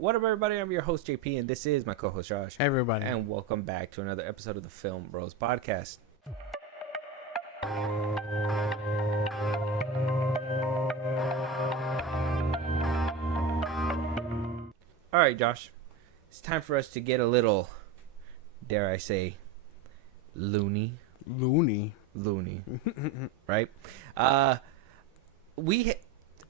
What up, everybody? I'm your host, JP, and this is my co-host, Josh. Hey, everybody. And welcome back to another episode of the FilmBros podcast. All right, Josh. It's time for us to get a little, dare I say, loony. Looney. Right?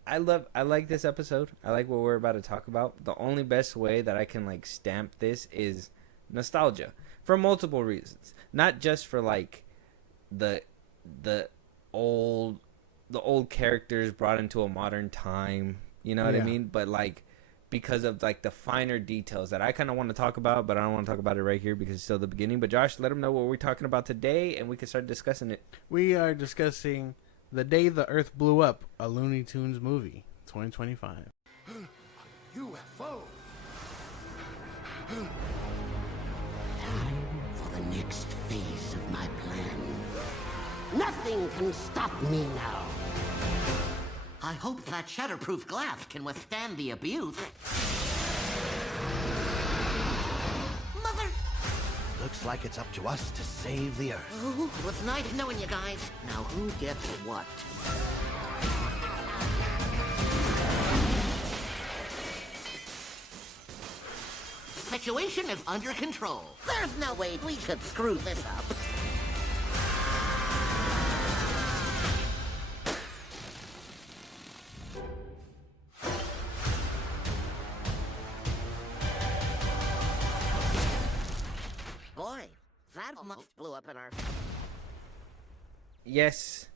I like this episode. I like what we're about to talk about. The only best way that I can like stamp this is nostalgia for multiple reasons. Not just for like the old characters brought into a modern time, you know what I mean? But like because of like the finer details that I kind of want to talk about, but I don't want to talk about it right here because it's still the beginning. But Josh, let them know what we're talking about today and we can start discussing it. We are discussing The Day the Earth Blew Up, a Looney Tunes movie, 2025. UFO. Time for the next phase of my plan. Nothing can stop me now. I hope that shatterproof glass can withstand the abuse. Mother! Looks like it's up to us to save the Earth. Oh, it was nice knowing you guys. Now who gets what? Situation is under control. There's no way we could screw this up. Boy, that almost blew up in our... Yes,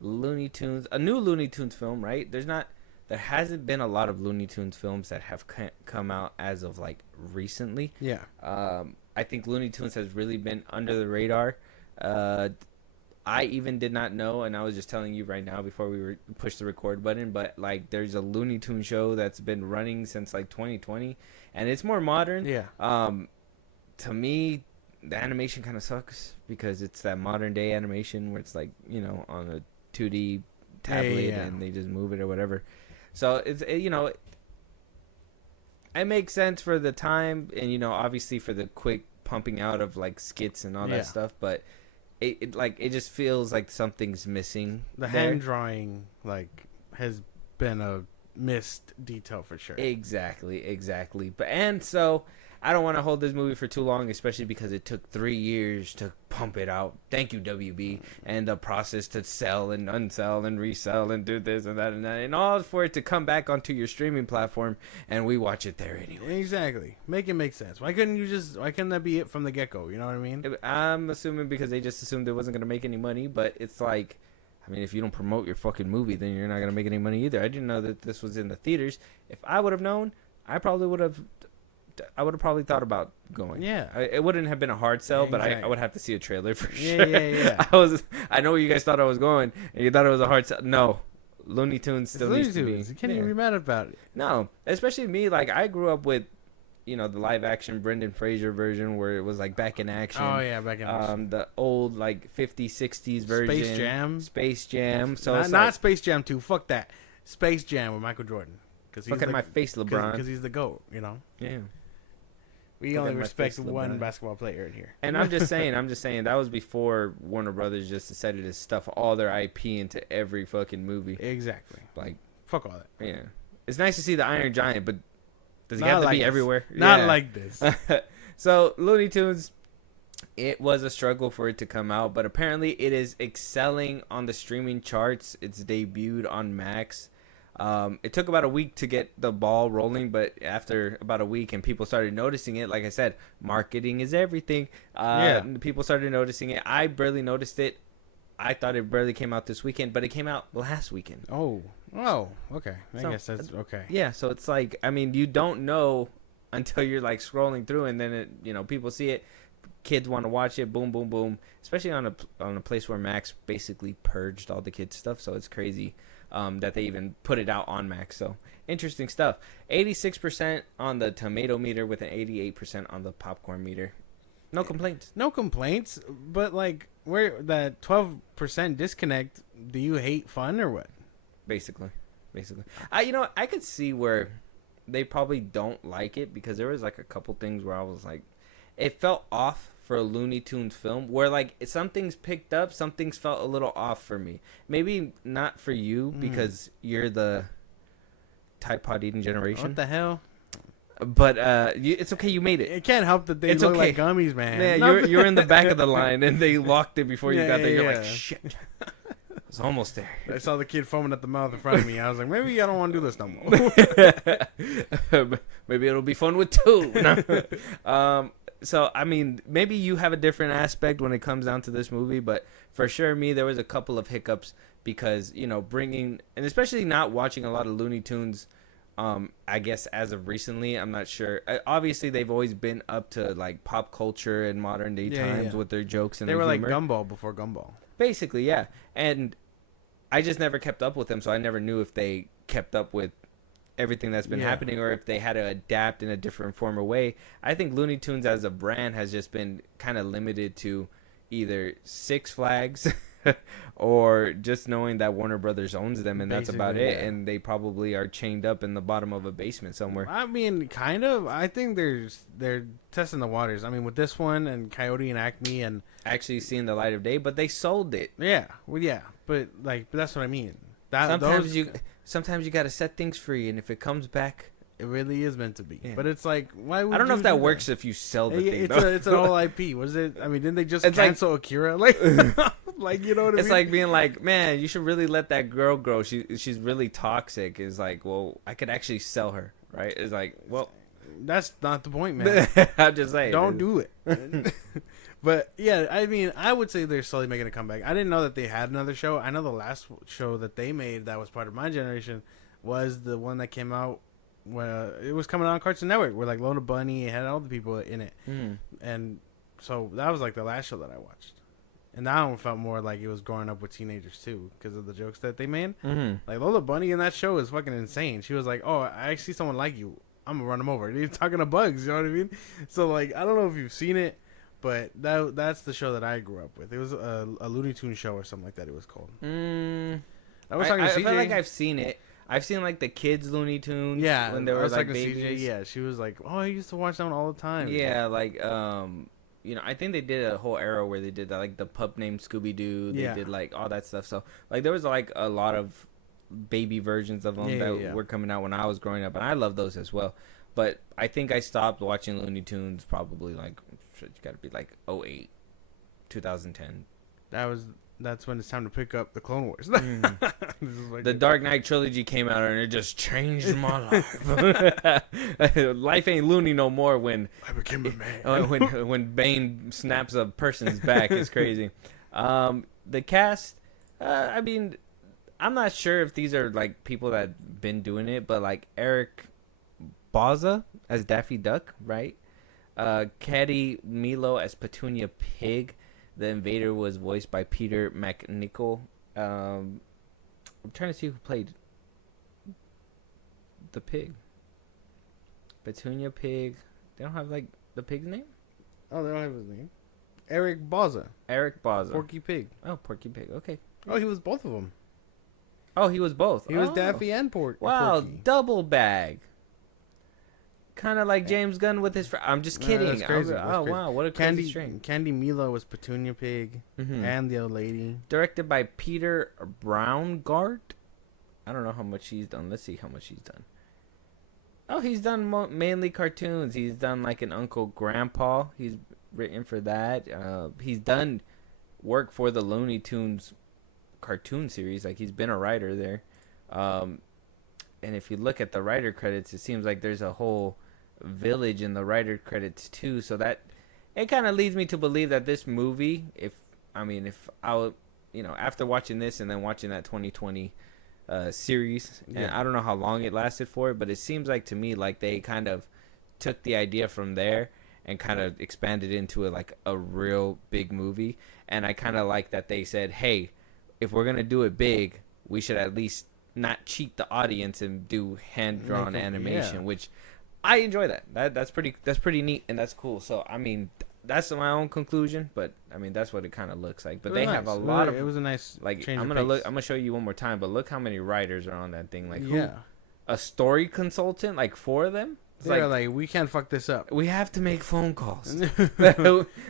Looney Tunes, a new Looney Tunes film, right? There hasn't been a lot of Looney Tunes films that have come out as of like recently. Yeah. I think Looney Tunes has really been under the radar. I even did not know, and I was just telling you right now before we pushed the record button, but like there's a Looney Tunes show that's been running since like 2020, and it's more modern. Yeah. To me, the animation kind of sucks because it's that modern day animation where it's like, you know, on a 2D tablet and they just move it or whatever. So it makes sense for the time and, you know, obviously for the quick pumping out of like skits and all that stuff, but it just feels like something's missing. The hand drawing like has been a missed detail for sure. Exactly. But so I don't want to hold this movie for too long, especially because it took 3 years to pump it out. Thank you, WB. And the process to sell and unsell and resell and do this and that, and all for it to come back onto your streaming platform, and we watch it there anyway. Exactly. Make it make sense. Why couldn't that be it from the get-go? You know what I mean? I'm assuming because they just assumed it wasn't going to make any money, but it's like, I mean, if you don't promote your fucking movie, then you're not going to make any money either. I didn't know that this was in the theaters. If I would have known, I would have probably thought about going. Yeah. It wouldn't have been a hard sell, but exactly. I would have to see a trailer for sure. Yeah. I know you guys thought I was going, and you thought it was a hard sell. No. Looney Tunes still needs to be. You can't even be mad about it. No. Especially me. Like, I grew up with, you know, the live-action Brendan Fraser version where it was, like, back in action. Oh, yeah, back in action. The old, like, 50s, 60s version. Space Jam. So not Space Jam 2. Fuck that. Space Jam with Michael Jordan. Look at my face, LeBron. Because he's the GOAT, you know? Yeah. We only respect one basketball player in here. And I'm just saying, that was before Warner Brothers just decided to stuff all their IP into every fucking movie. Exactly. Like, fuck all that. Yeah. It's nice to see the Iron Giant, but does he have to be everywhere? Not like this. So, Looney Tunes, it was a struggle for it to come out, but apparently it is excelling on the streaming charts. It's debuted on Max. It took about a week to get the ball rolling, but after about a week and people started noticing it, like I said, marketing is everything. People started noticing it. I barely noticed it. I thought it barely came out this weekend, but it came out last weekend. Oh, okay. I guess that's okay. Yeah, so it's like, I mean, you don't know until you're like scrolling through, and then people see it. Kids want to watch it. Boom, boom, boom. Especially on a place where Max basically purged all the kids' stuff, so it's crazy. That they even put it out on Max. So interesting stuff. 86% on the tomato meter with an 88% on the popcorn meter. No complaints. No complaints. But like, where that 12% disconnect? Do you hate fun or what? Basically. I could see where they probably don't like it because there was like a couple things where I was like, it felt off for a Looney Tunes film where like some things picked up, some things felt a little off for me. Maybe not for you because you're the Tide Pod eating generation. What the hell? But it's okay. You made it. It can't help that they It's look okay. like gummies, man. Yeah, you're in the back of the line, and they locked it before you got there. You're like, yeah. shit, it's almost there. I saw the kid foaming at the mouth in front of me. I was like, maybe I don't want to do this no more. Maybe it'll be fun with two. No. So I mean, maybe you have a different aspect when it comes down to this movie, but for sure, me, there was a couple of hiccups because bringing, and especially not watching a lot of Looney Tunes. I guess as of recently, I'm not sure. Obviously, they've always been up to like pop culture and modern day times with their jokes and they were humor. like Gumball before Gumball. Basically, yeah. And I just never kept up with them, so I never knew if they kept up with everything that's been happening or if they had to adapt in a different form or way. I think Looney Tunes as a brand has just been kind of limited to either Six Flags or just knowing that Warner Brothers owns them, and that's about it. Yeah. And they probably are chained up in the bottom of a basement somewhere. I mean, kind of. I think they're testing the waters. I mean, with this one and Coyote and Acme and Actually seeing the light of day, but they sold it. yeah, well, yeah, but that's what I mean. Sometimes you got to set things free, and if it comes back, it really is meant to be. Yeah. But it's like, why would I don't know you if that do works if you sell the thing. It's an whole IP. What is it? I mean, didn't they just It's like- cancel Akira? Like, like you know what I mean? It's like being like, man, you should really let that girl grow. She's really toxic. It's like, well, I could actually sell her, right? It's like, well, that's not the point, man. I'm just saying, Don't do it. But yeah, I mean, I would say they're slowly making a comeback. I didn't know that they had another show. I know the last show that they made that was part of my generation was the one that came out when it was coming out on Cartoon Network, where like Lona Bunny had all the people in it, and so that was like the last show that I watched. And that one felt more like it was growing up with teenagers too, because of the jokes that they made. Like Lola Bunny in that show is fucking insane. She was like, "Oh, I see someone like you. I'm gonna run him over." And he's talking to bugs. You know what I mean? So like, I don't know if you've seen it, but that's the show that I grew up with. It was a Looney Tunes show or something like that. It was called. I was talking to CJ. I feel like I've seen it. I've seen like the kids Looney Tunes. Yeah, when they were like talking to CJ. babies. Yeah, she was like, "Oh, I used to watch that one all the time." Yeah, like I think they did a whole era where they did that, like the pup named Scooby Doo. They did like all that stuff. So like there was like a lot of baby versions of them that were coming out when I was growing up, and I love those as well. But I think I stopped watching Looney Tunes probably like you got to be like 08, 2010. That's when it's time to pick up the Clone Wars. Like the Dark Knight trilogy came out and it just changed my life. Life ain't loony no more when I became a man. when Bane snaps a person's back. It's crazy. The cast, I mean, I'm not sure if these are like people that been doing it, but like Eric Bauza as Daffy Duck, right? Caddy Milo as Petunia Pig. The Invader was voiced by Peter McNichol. I'm trying to see who played the pig. Petunia Pig. They don't have like the pig's name? Oh, they don't have his name. Eric Bauza. Eric Bauza. Porky Pig. Oh, Porky Pig. Okay. Oh, he was both of them. Oh, he was both. He was Daffy and Porky. Wow, double bag. Kind of like James Gunn with his. I'm just kidding. That's crazy. Wow, what a crazy string. Candy Milo was Petunia Pig and the old lady. Directed by Peter Braungart. I don't know how much he's done. Let's see how much he's done. Oh, he's done mainly cartoons. He's done like an Uncle Grandpa. He's written for that. He's done work for the Looney Tunes cartoon series. Like he's been a writer there. And if you look at the writer credits, it seems like there's a whole village in the writer credits too. So that it kind of leads me to believe that this movie, if I'll, after watching this and then watching that 2020 series, and I don't know how long it lasted for, but it seems like to me like they kind of took the idea from there and kind of expanded into a real big movie. And I kind of like that they said, hey, if we're gonna do it big, we should at least not cheat the audience and do hand-drawn animation, which I enjoy that. That's pretty neat and that's cool. So I mean, that's my own conclusion, but I mean that's what it kind of looks like. But they have a lot of. It was a nice like change I'm of pace. gonna show you one more time, but look how many writers are on that thing. Like a story consultant, like 4 of them. It's They're like, we can't fuck this up. we have to make phone calls.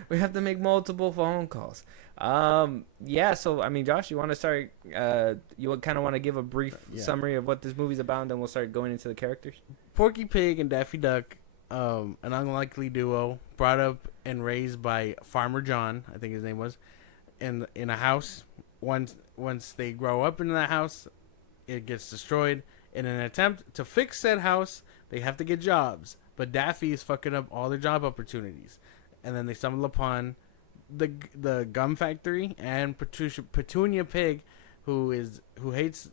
We have to make multiple phone calls. Yeah. So I mean, Josh, you want to start? You kind of want to give a brief summary of what this movie's about, and then we'll start going into the characters. Porky Pig and Daffy Duck, an unlikely duo, brought up and raised by Farmer John, I think his name was, in a house. Once they grow up in that house, it gets destroyed. In an attempt to fix said house, they have to get jobs, but Daffy is fucking up all their job opportunities. And then they stumble upon the gum factory and Petunia Pig, who hates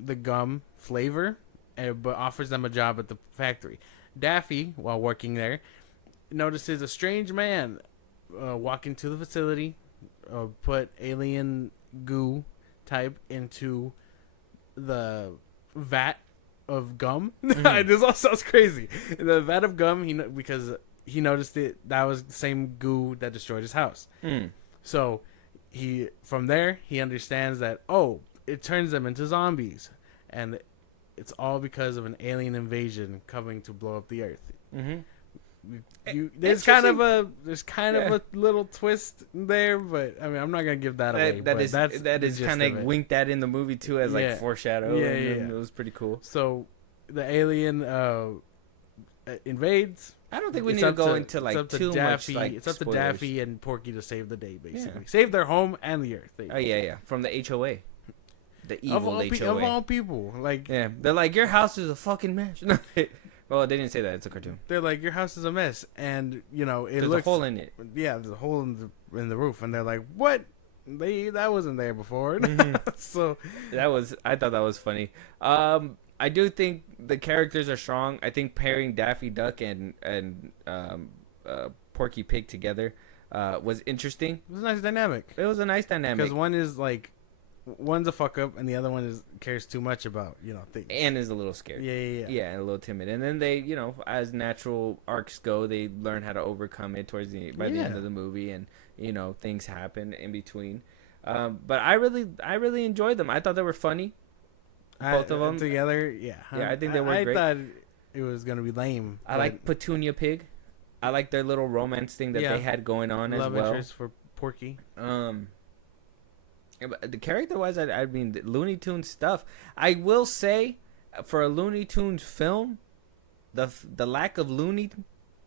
the gum flavor, but offers them a job at the factory. Daffy, while working there, notices a strange man walk into the facility, put alien goo type into the vat of gum. This all sounds crazy. The vat of gum, because he noticed that was the same goo that destroyed his house. So from there he understands that it turns them into zombies, and it's all because of an alien invasion coming to blow up the earth. There's kind of a little twist there, but I mean, I'm not gonna give that away. That is kind of winked at in the movie too, as like foreshadow. Yeah. It was pretty cool. So the alien invades. I don't think we need to go into like too much. Like, it's up to spoilers. Daffy and Porky to save the day, basically. Save their home and the earth. Oh yeah, from the HOA, the evil HOA of all people. Like, yeah, they're like, your house is a fucking mess. Well, they didn't say that. It's a cartoon. They're like, your house is a mess, and there's a hole in it. Yeah, there's a hole in the roof, and they're like, what? That wasn't there before. So I thought that was funny. I do think the characters are strong. I think pairing Daffy Duck and Porky Pig together was interesting. It was a nice dynamic. It was a nice dynamic because one's a fuck up, and the other one cares too much about things, and is a little scared. Yeah, and a little timid. And then they, as natural arcs go, they learn how to overcome it by the end of the movie, and things happen in between. But I really enjoyed them. I thought they were funny. Both of them together, yeah. I think they were great. I thought it was gonna be lame. I like Petunia Pig. I like their little romance thing that they had going on as well. Love interest for Porky. The character-wise, I mean, the Looney Tunes stuff. I will say, for a Looney Tunes film, the lack of Looney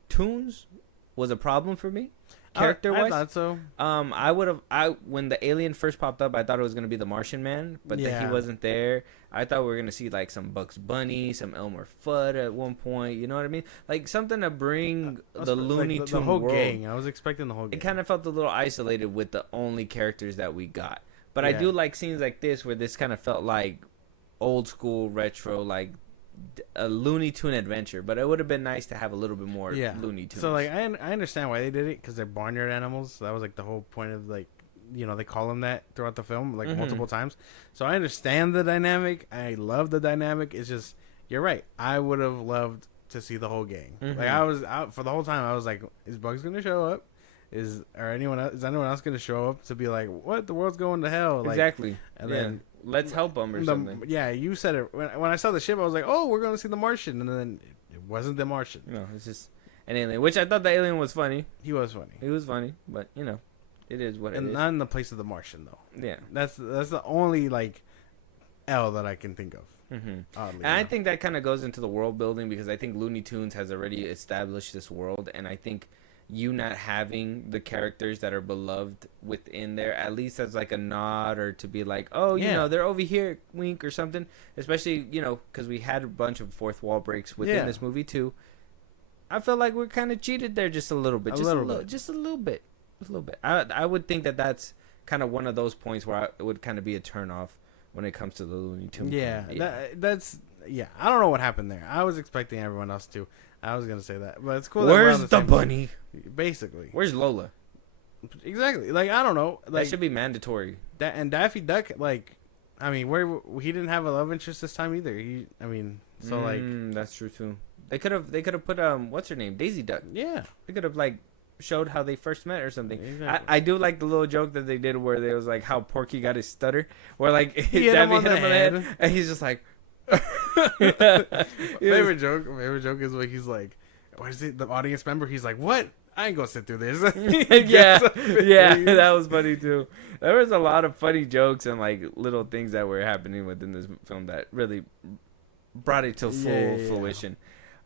Tunes was a problem for me. Character-wise, I thought so. When the alien first popped up, I thought it was gonna be the Martian Man, but then he wasn't there. I thought we were gonna see like some Bugs Bunny, some Elmer Fudd at one point. You know what I mean? Like something to bring the Looney Tunes the whole world. gang. I was expecting the whole gang. It kind of felt a little isolated with the only characters that we got. But I do like scenes like this where this kind of felt like old school retro, like a Looney Tune adventure. But it would have been nice to have a little bit more Looney Tunes. So like I understand why they did it, because they're barnyard animals. So that was like the whole point of like they call them that throughout the film like multiple times. So I understand the dynamic. I love the dynamic. It's just you're right. I would have loved to see the whole gang. Like I was out for the whole time. I was like, is Bugs gonna show up? Is anyone else going to show up to be like, what, the world's going to hell? Like, exactly. And then let's help them or something. Yeah, you said it. When I saw the ship, I was like, oh, we're going to see the Martian. And then it wasn't the Martian. No, it's just an alien, which I thought the alien was funny. He was funny. He was funny, but, it is what it is. And not in the place of the Martian, though. Yeah. That's the only, like, L that I can think of. Oddly, and I think that kind of goes into the world building, because I think Looney Tunes has already established this world, and I think you not having the characters that are beloved within there, at least as like a nod, or to be like, they're over here, wink or something. Especially, because we had a bunch of fourth wall breaks within this movie too. I feel like we're kind of cheated there just a little bit. Just a little bit. I would think that that's kind of one of those points where it would kind of be a turnoff when it comes to the Looney Tunes. Yeah. I don't know what happened there. I was expecting everyone else to. I was gonna say that, but it's cool. Where's the bunny? Basically, where's Lola? Exactly. Like I don't know. Like, that should be mandatory. And Daffy Duck, like, I mean, he didn't have a love interest this time either. That's true too. They could have put what's her name, Daisy Duck. Yeah, they could have like showed how they first met or something. Exactly. I do like the little joke that they did where there was like how Porky got his stutter, where like he hit him on the head, and he's just like. Favorite joke is when he's like, what is it? The audience member, he's like, what? I ain't gonna sit through this. Yeah, that was funny too. There was a lot of funny jokes and like little things that were happening within this film that really brought it to full fruition.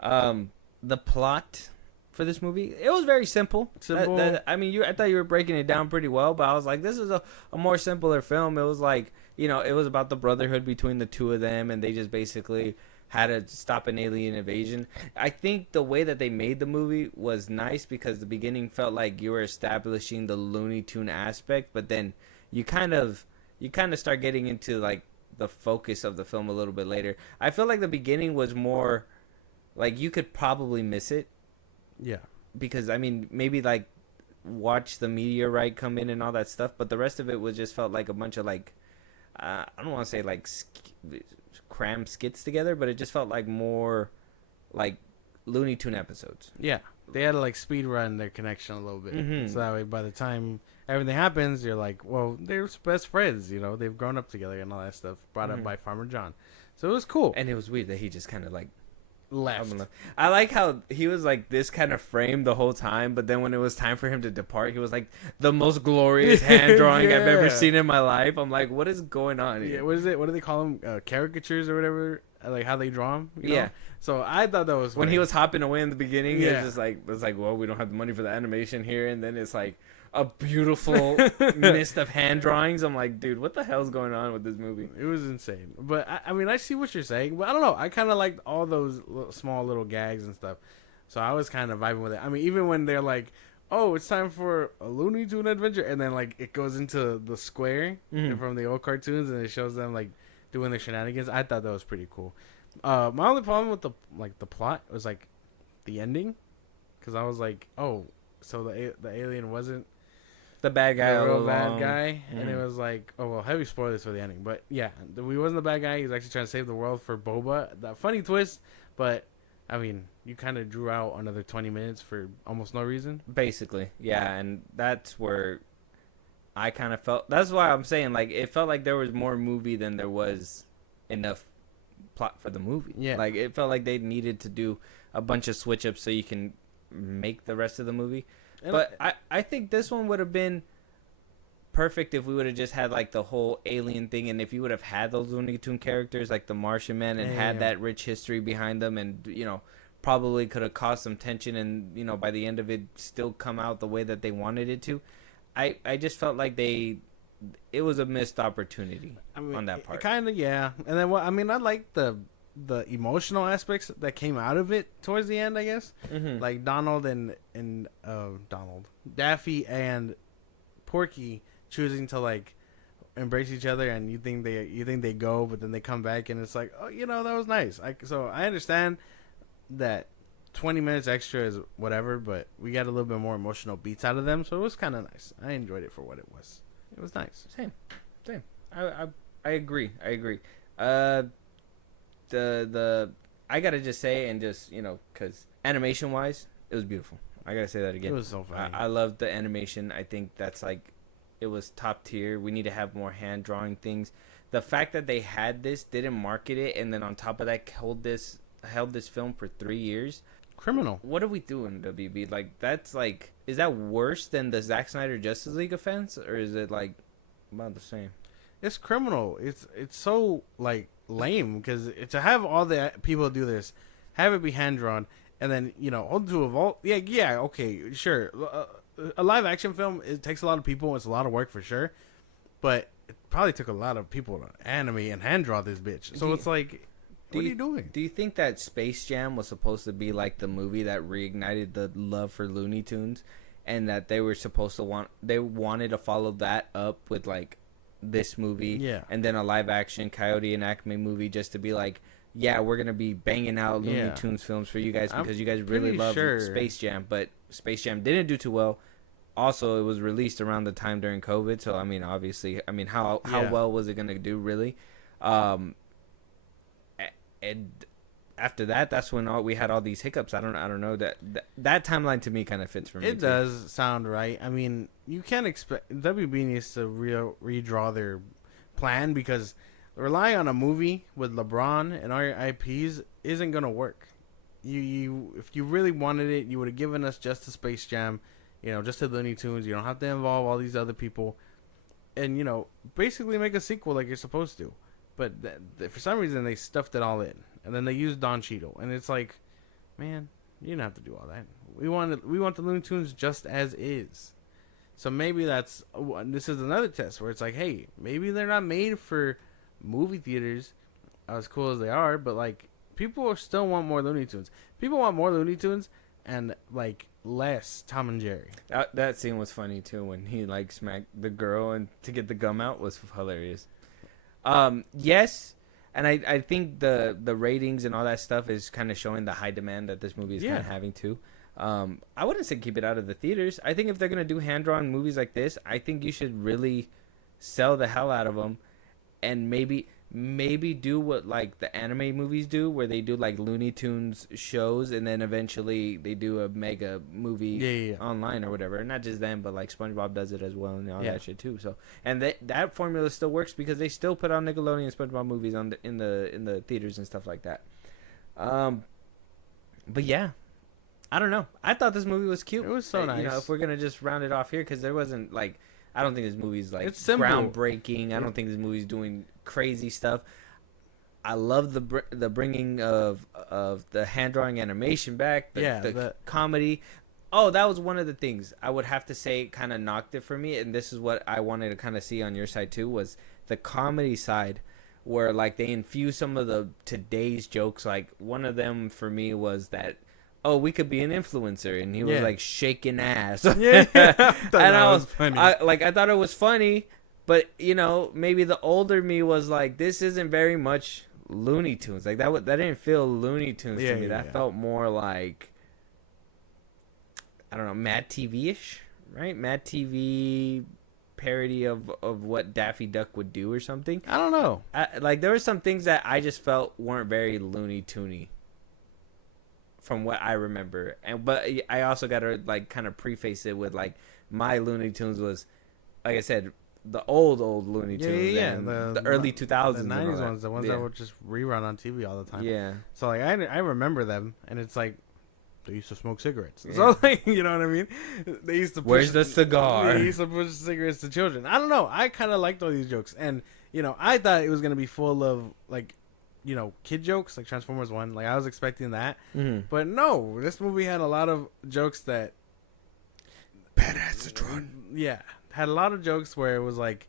The plot for this movie, it was very simple. I mean, I thought you were breaking it down pretty well, but I was like, this is a more simpler film. It was like, you know, it was about the brotherhood between the two of them, and they just basically had to stop an alien invasion. I think the way that they made the movie was nice because the beginning felt like you were establishing the Looney Tune aspect, but then you kind of start getting into like the focus of the film a little bit later. I feel like the beginning was more like you could probably miss it. Yeah. Because I mean, maybe like watch the meteorite come in and all that stuff, but the rest of it was just felt like a bunch of like I don't want to say like cram skits together, but it just felt like more like Looney Tune episodes. Yeah, they had to like speed run their connection a little bit, so that way by the time everything happens, you're like, well, they're best friends, you know, they've grown up together and all that stuff. Brought up by Farmer John, so it was cool. And it was weird that he just kind of like left. I like how he was like this kind of frame the whole time, but then when it was time for him to depart, he was like the most glorious hand drawing I've ever seen in my life. I'm like, what is going on here? Yeah, what is it? What do they call them? Caricatures or whatever? Like how they draw them? You know? So I thought that was when funny. he was hopping away in the beginning. It's like, well, we don't have the money for the animation here, and then it's like a beautiful mist of hand drawings. I'm like, dude, what the hell's going on with this movie? It was insane. But I mean, I see what you're saying, but I don't know. I kind of liked all those small little gags and stuff. So I was kind of vibing with it. I mean, even when they're like, oh, it's time for a Looney Tune adventure, and then like it goes into the square from the old cartoons, and it shows them like doing their shenanigans. I thought that was pretty cool. My only problem with the plot was like the ending, because I was like, oh, so the alien wasn't the bad guy, the real bad guy, and it was like, oh well, heavy spoilers for the ending, but yeah, he wasn't the bad guy. He was actually trying to save the world for Boba. That funny twist, but I mean, you kind of drew out another 20 minutes for almost no reason. Basically, yeah, and that's where I kind of felt. That's why I'm saying like it felt like there was more movie than there was enough plot for the movie. Yeah, like it felt like they needed to do a bunch of switch ups so you can make the rest of the movie. But I think this one would have been perfect if we would have just had like the whole alien thing, and if you would have had those Looney Tune characters like the Martian Man and had that rich history behind them, and you know, probably could have caused some tension, and you know, by the end of it still come out the way that they wanted it to. I just felt like it was a missed opportunity on that part. Kind of, yeah. And then I mean, I like the emotional aspects that came out of it towards the end, I guess. Like Donald and Daffy and Porky choosing to like embrace each other, and you think they go, but then they come back, and it's like, oh, you know, that was nice. So I understand that 20 minutes extra is whatever, but we got a little bit more emotional beats out of them, so it was kind of nice. I enjoyed it for what it was. It was nice. Same. I agree. The I gotta just say, and just, you know, because animation wise, it was beautiful. I gotta say that again. It was so funny. I loved the animation. I think that's like, it was top tier. We need to have more hand drawing things. The fact that they had this, didn't market it, and then on top of that held this film for 3 years. Criminal. What are we doing, WB? Like, that's like, is that worse than the Zack Snyder Justice League offense, or is it like about the same? It's criminal. It's so like lame, because to have all the people do this, have it be hand drawn, and then, you know, hold to a vault. Yeah, okay, sure. A live action film, it takes a lot of people. It's a lot of work for sure, but it probably took a lot of people to animate and hand draw this bitch. So it's like, what are you doing? Do you think that Space Jam was supposed to be like the movie that reignited the love for Looney Tunes, and that they were supposed to wanted to follow that up with like this movie, and then a live action Coyote and Acme movie, just to be like, yeah, we're gonna be banging out Looney Tunes films for you guys because you guys really love Space Jam, but Space Jam didn't do too well. Also, it was released around the time during COVID, so I mean, obviously, I mean, how well was it gonna do, really? And after that, that's when we had all these hiccups. I don't know that timeline to me kind of fits for me. It does sound right. I mean, you can't expect WB needs to redraw their plan, because relying on a movie with LeBron and all your IPs isn't gonna work. You if you really wanted it, you would have given us just a Space Jam, just a Looney Tunes. You don't have to involve all these other people, and basically make a sequel like you're supposed to. But for some reason they stuffed it all in, and then they used Don Cheadle, and it's like, man, you didn't have to do all that. We want the Looney Tunes just as is. So maybe this is another test where it's like, hey, maybe they're not made for movie theaters, as cool as they are, but like people still want more Looney Tunes. People want more Looney Tunes and like less Tom and Jerry. That scene was funny too when he like smacked the girl and to get the gum out was hilarious. Yes, and I think the ratings and all that stuff is kind of showing the high demand that this movie is kind of having too. I wouldn't say keep it out of the theaters. I think if they're gonna do hand-drawn movies like this, I think you should really sell the hell out of them, and maybe do what like the anime movies do, where they do like Looney Tunes shows, and then eventually they do a mega movie online or whatever. Not just them, but like SpongeBob does it as well and all that shit too. So and that formula still works because they still put on Nickelodeon SpongeBob movies in the theaters and stuff like that. But yeah. I don't know. I thought this movie was cute. It was so nice. If we're gonna just round it off here, because there wasn't like, I don't think this movie's like it's simple. Groundbreaking. I don't think this movie's doing crazy stuff. I love the bringing of the hand drawing animation back. The comedy. Oh, that was one of the things I would have to say kind of knocked it for me, and this is what I wanted to kind of see on your side too, was the comedy side, where like they infuse some of the today's jokes. Like one of them for me was that, oh, we could be an influencer, and he was like shaking ass. And I was funny. I thought it was funny, but maybe the older me was like, this isn't very much Looney Tunes. Like that didn't feel Looney Tunes to me. That felt more like, I don't know, Mad TV-ish, right? Mad TV parody of what Daffy Duck would do or something. I don't know. Like there were some things that I just felt weren't very Looney Tunes from what I remember, but I also gotta like kind of preface it with like my Looney Tunes was, like I said, the old Looney Tunes, the early 2000s, the 90s ones, the ones that would just rerun on TV all the time. Yeah. So like I remember them, and it's like they used to smoke cigarettes. Yeah. So like you know what I mean? They used to push, where's the cigar? They used to push cigarettes to children. I don't know. I kind of liked all these jokes, and I thought it was gonna be full of like, kid jokes like Transformers 1. Like I was expecting that, but no, this movie had a lot of jokes that Badass. Yeah, had a lot of jokes where it was like,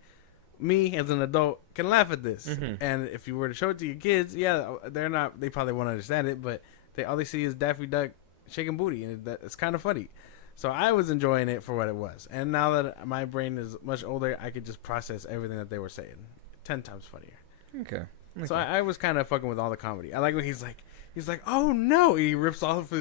me as an adult can laugh at this, and if you were to show it to your kids, they probably won't understand it, but all they see is Daffy Duck shaking booty, and it's kind of funny. So I was enjoying it for what it was, and now that my brain is much older, I could just process everything that they were saying 10 times funnier. Okay. So I was kind of fucking with all the comedy. I like when he's like, oh no, he rips off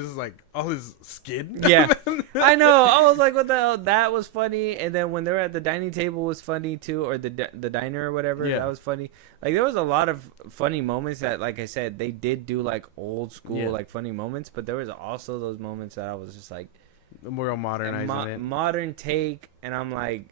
all his skin. Yeah, I know. I was like, what the hell? That was funny. And then when they were at the dining table was funny too, or the diner or whatever. Yeah. That was funny. Like there was a lot of funny moments that, like I said, they did do like old school like funny moments, but there was also those moments that I was just like, more modernizing it, modern take, and I'm like,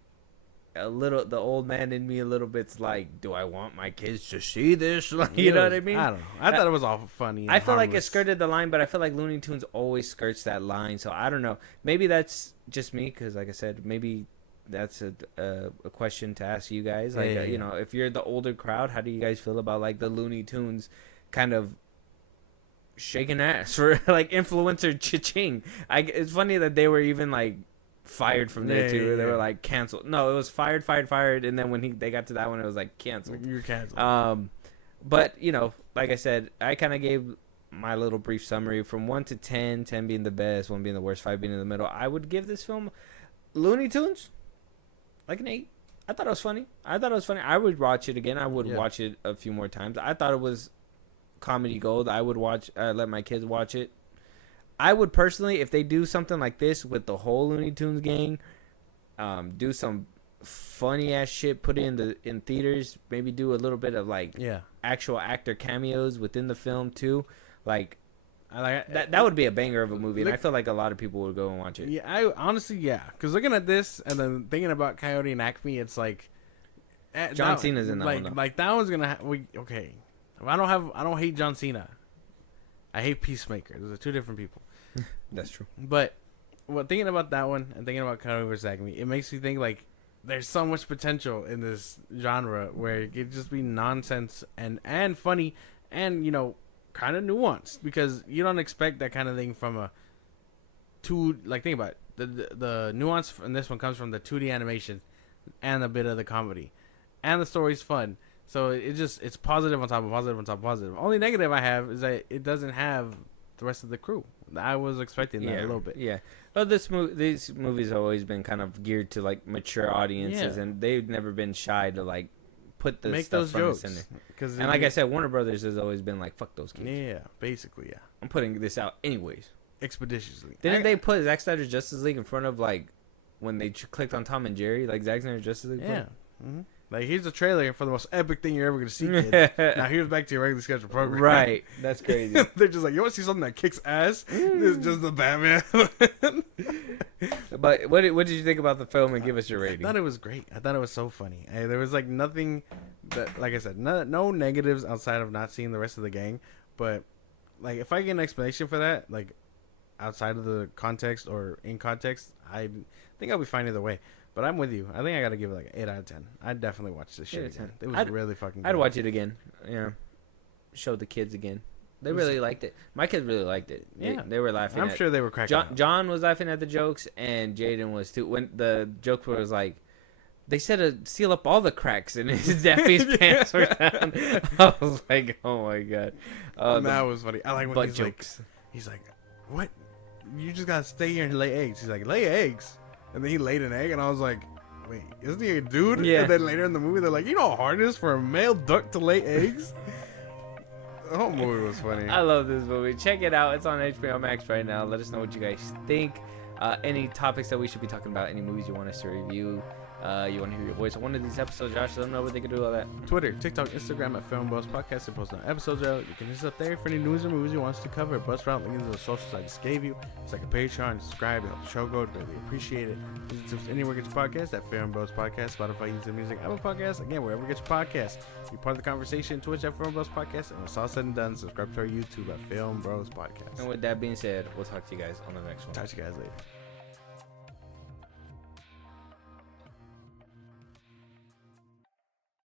the old man in me a little bit's like, do I want my kids to see this? Like, you know what I mean? I don't know. I thought it was all funny. I feel like it skirted the line, but I feel like Looney Tunes always skirts that line. So I don't know. Maybe that's just me, because like I said, maybe that's a question to ask you guys. Like, if you're the older crowd, how do you guys feel about like the Looney Tunes kind of shaking ass for like influencer cha-ching? It's funny that they were even like fired from there too. They were like canceled. No, it was fired, and then when they got to that one, it was like canceled. You're canceled. But like I said, I kind of gave my little brief summary from 1 to 10, 10 being the best, 1 being the worst, 5 being in the middle. I would give this film, Looney Tunes, like an 8. I thought it was funny. I would watch it again. I would watch it a few more times. I thought it was comedy gold. I would let my kids watch it. I would personally, if they do something like this with the whole Looney Tunes gang, do some funny ass shit, put it in theaters, maybe do a little bit of like actual actor cameos within the film too. Like that would be a banger of a movie, and I feel like a lot of people would go and watch it. Yeah, I honestly, because looking at this and then thinking about Coyote and Acme, it's like John Cena's in that like, one, though. Like that one's gonna. Okay. I don't hate John Cena. I hate Peacemaker. Those are two different people. That's true. But thinking about that one and thinking about Kyle vs. Acme, it makes me think like there's so much potential in this genre where it could just be nonsense and funny and kind of nuanced, because you don't expect that kind of thing from a think about it. The nuance in this one comes from the 2D animation and a bit of the comedy, and the story's fun. So it's positive on top of positive on top of positive. Only negative I have is that it doesn't have the rest of the crew. I was expecting that a little bit. Yeah. Well, these movies have always been kind of geared to like mature audiences, and they've never been shy to like put the Make stuff those front jokes. and center. And like I said, Warner Brothers has always been like, fuck those kids. Yeah, basically, yeah. I'm putting this out anyways. Expeditiously. Didn't they put Zack Snyder's Justice League in front of like when they clicked on Tom and Jerry, like Zack Snyder's Justice League? Yeah. Mm-hmm. Like, here's a trailer for the most epic thing you're ever going to see, kids. Now, here's back to your regularly scheduled program. Right. That's crazy. They're just like, you want to see something that kicks ass? This is just the Batman. But what did you think about the film, and give us your rating? I thought it was great. I thought it was so funny. There was like nothing that, like I said, no negatives outside of not seeing the rest of the gang. But like, if I get an explanation for that, like outside of the context or in context, I think I'll be fine either way. But I'm with you. I think I got to give it like an 8 out of 10. I'd definitely watch this shit again. It was really fucking good. I'd watch it again. Yeah. Show the kids again. They really liked it. My kids really liked it. Yeah. They were laughing. I'm sure they were cracking up. John was laughing at the jokes, and Jaden was too. When the joke was like, they said to seal up all the cracks in his Daffy's pants were down. I was like, oh my god. That was funny. I like when he's like, what? You just got to stay here and lay eggs. He's like, lay eggs? And then he laid an egg, and I was like, wait, isn't he a dude? Yeah. And then later in the movie, they're like, you know how hard it is for a male duck to lay eggs? The whole movie was funny. I love this movie. Check it out. It's on HBO Max right now. Let us know what you guys think. Any topics that we should be talking about, any movies you want us to review. You want to hear your voice on one of these episodes, Josh, let them know where they can do all that. Twitter, TikTok, Instagram at FilmBros Podcast and post on episodes out. You can hit us up there for any news or movies you want us to cover. Buzzsprout, link into the socials I just gave you. It's like a Patreon, subscribe, it helps the show go. Really appreciate it. Listen to anywhere you get your podcast at FilmBros Podcast, Spotify, YouTube Music, Apple Podcasts. Again, wherever you get your podcasts. Be part of the conversation. Twitch at FilmBros Podcast. And when it's all said and done, subscribe to our YouTube at FilmBros Podcast. And with that being said, we'll talk to you guys on the next one. Talk to you guys later.